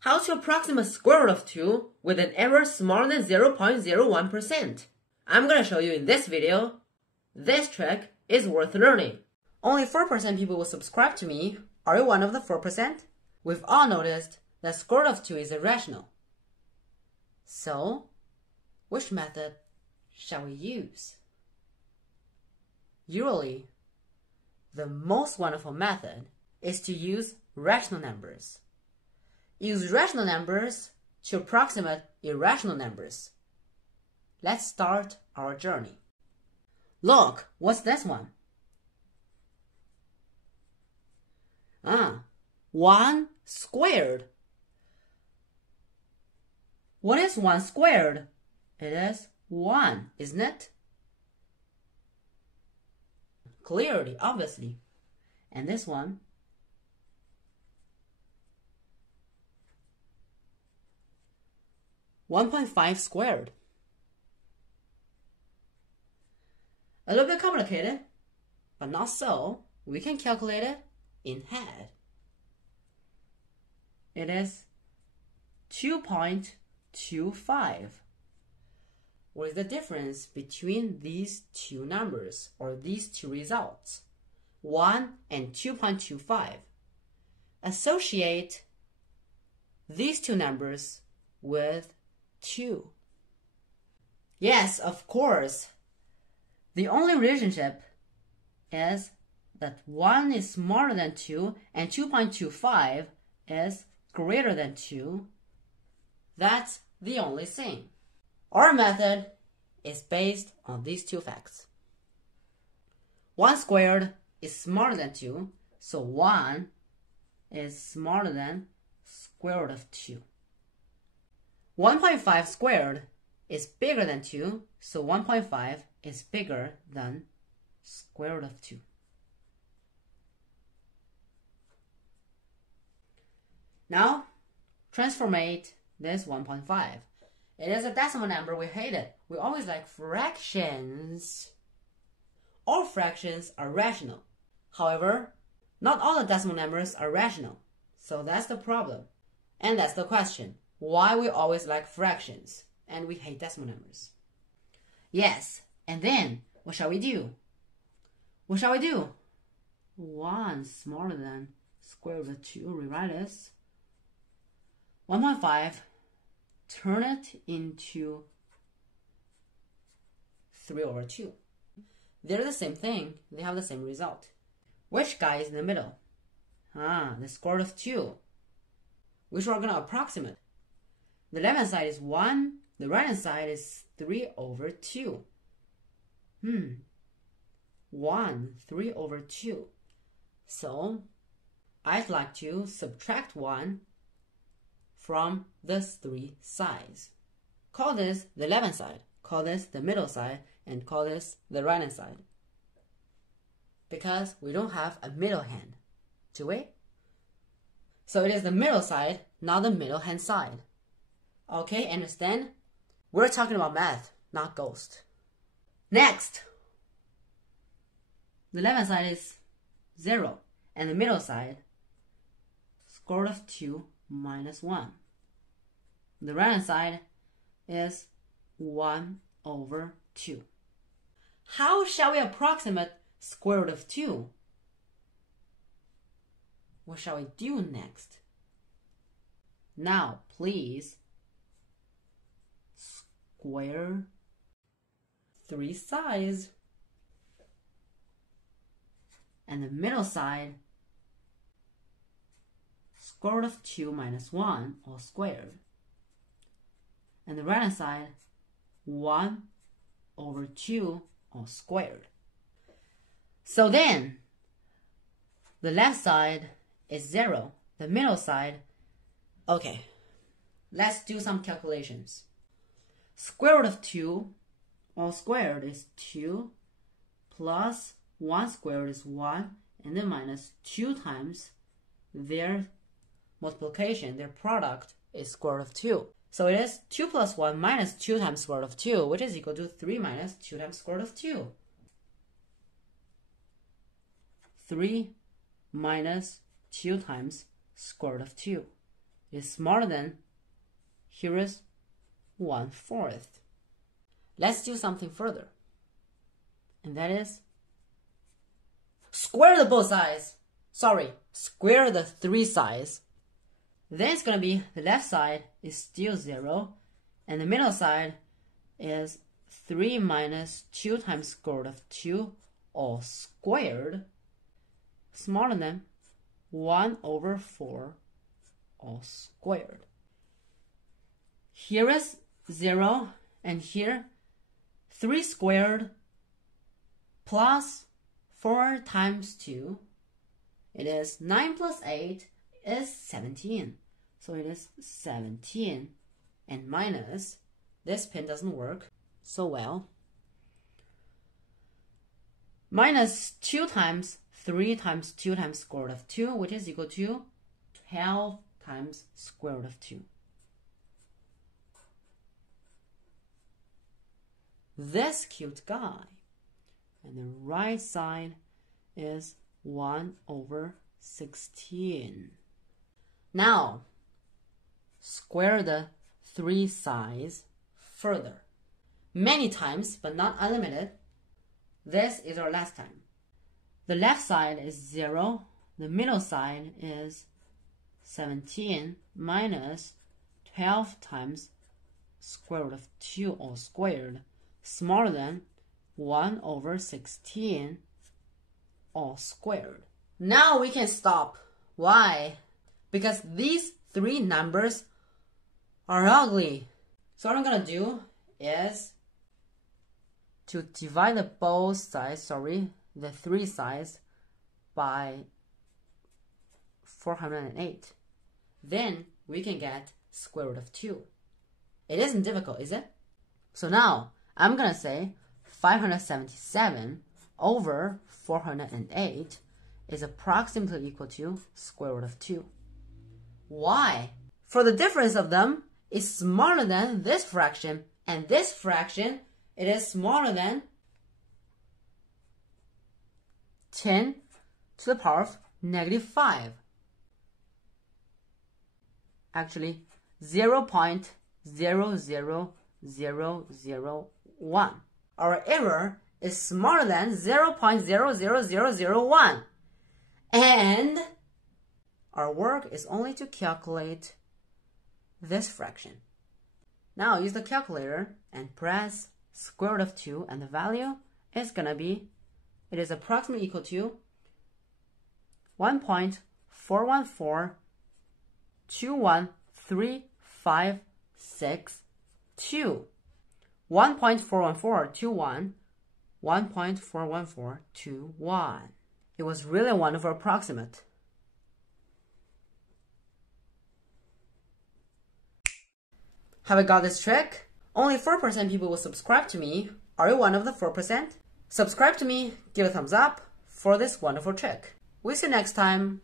How to approximate square root of 2 with an error smaller than 0.01%. I'm gonna show you in this video. This trick is worth learning. Only 4% people will subscribe to me. Are you one of the 4%? We've all noticed that square root of 2 is irrational. So, which method shall we use? Usually, the most wonderful method is to use rational numbers. Use rational numbers to approximate irrational numbers. Let's start our journey. Look, what's this one? 1 squared. What is 1 squared? It is 1, isn't it? Clearly, obviously. And this one? 1.5 squared. A little bit complicated, but not so. We can calculate it in head. It is 2.25. What is the difference between these two numbers or these two results? 1 and 2.25. Associate these two numbers with 2. Yes, of course. The only relationship is that 1 is smaller than 2 and 2.25 is greater than 2. That's the only thing. Our method is based on these two facts. 1 squared is smaller than 2, so 1 is smaller than square root of 2. 1.5 squared is bigger than 2, so 1.5 is bigger than square root of 2. Now, transformate this 1.5. It is a decimal number. We hate it. We always like fractions. All fractions are rational. However, not all the decimal numbers are rational. So that's the problem. And that's the question. Why we always like fractions and we hate decimal numbers. Yes, and then what shall we do? What shall we do? 1 smaller than square root of 2, rewrite this. 1.5, turn it into 3 over 2. They're the same thing, they have the same result. Which guy is in the middle? The square root of 2, which we're going to approximate. The left hand side is 1, the right hand side is 3 over 2. 1, 3 over 2. So, I'd like to subtract 1 from the 3 sides. Call this the left hand side, call this the middle side, and call this the right hand side. Because we don't have a middle hand, do we? So it is the middle side, not the middle hand side. Okay, understand? We're talking about math, not ghost. Next, the left hand side is 0, and the middle side, square root of 2 minus 1. The right hand side is 1 over 2. How shall we approximate square root of 2? What shall we do next? Now, please square 3 sides, and the middle side, square root of 2 minus 1, all squared. And the right hand side, 1 over 2, all squared. So then, the left side is 0. The middle side, okay, let's do some calculations. Square root of 2, all squared, is 2, plus 1 squared is 1, and then minus 2 times their multiplication, their product, is square root of 2. So it is 2 plus 1 minus 2 times square root of 2, which is equal to 3 minus 2 times square root of 2. 3 minus 2 times square root of 2. is smaller than, here is 1/4. Let's do something further. And that is square the both sides. Sorry, square the 3 sides. Then it's going to be the left side is still 0, and the middle side is 3 minus 2 times square root of 2 all squared, smaller than 1/4 all squared. Here is 0, and here 3 squared plus 4 times 2. It is 9 plus 8 is 17. So it is 17 and minus, this pen doesn't work so well, minus 2 times 3 times 2 times square root of 2, which is equal to 12 times square root of 2. This cute guy. And the right side is 1/16. Now, square the 3 sides further. Many times, but not unlimited. This is our last time. The left side is 0. The middle side is 17 minus 12 times square root of 2 all squared, smaller than 1/16 all squared. Now we can stop. Why? Because these 3 numbers are ugly. So what I'm going to do is to divide the 3 sides by 408. Then we can get square root of 2. It isn't difficult, is it? So now I'm going to say 577 over 408 is approximately equal to square root of 2. Why? For the difference of them is smaller than this fraction, and this fraction, it is smaller than 10 to the power of -5. Actually, 0.00001. Our error is smaller than 0.00001. And our work is only to calculate this fraction. Now use the calculator and press square root of 2, and the value is going to be, it is approximately equal to 1.414213562. 1.41421, 1.41421. It was really a wonderful approximate. Have I got this trick? Only 4% people will subscribe to me. Are you one of the 4%? Subscribe to me, give a thumbs up for this wonderful trick. We'll see you next time.